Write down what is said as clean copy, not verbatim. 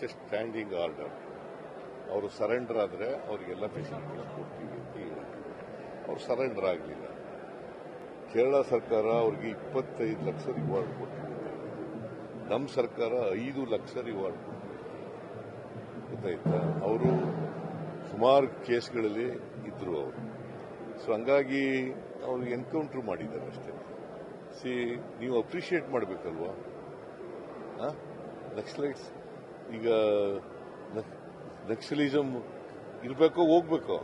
Just A standing order. ಅವರು surrender ಆದರೆ ಅವರಿಗೆಲ್ಲ ಫೆಸಿಲಿಟೀಸ್ ಕೊಡ್ತೀವಿ ಅಂತ ಹೇಳಿದ್ರು. ಅವರು ಸರೆಂಡರ್ ಆಗಲಿಲ್ಲ. ಕೇರಳ ಸರ್ಕಾರ ಅವ್ರಿಗೆ 25 ಲಕ್ಷ ರಿವಾರ್ಡ್ ಕೊಡ್ತೀವಿ ಅಂತ ಹೇಳಿದ್ರು. ನಮ್ಮ ಸರ್ಕಾರ 5 ಲಕ್ಷ ರಿವಾರ್ಡ್ ಕೊಡ್ತೀವಿ. ಗೊತ್ತಾಯ್ತಾ? ಅವರು ಸುಮಾರು ಕೇಸ್ಗಳಲ್ಲಿ ಇದ್ರು ಅವರು. ಸೊ ಹಂಗಾಗಿ ಅವ್ರಿಗೆ ಎನ್ಕೌಂಟರ್ ಮಾಡಿದ್ದಾರೆ ಅಷ್ಟೇ. ನೀವು ಅಪ್ರಿಷಿಯೇಟ್ ಮಾಡಬೇಕಲ್ವಾ? ನಕ್ಸಲೈಟ್ಸ್ ಈಗ ನಕ್ಸಲಿಸಮ್ ಇರಬೇಕೋ ಹೋಗ್ಬೇಕೋ?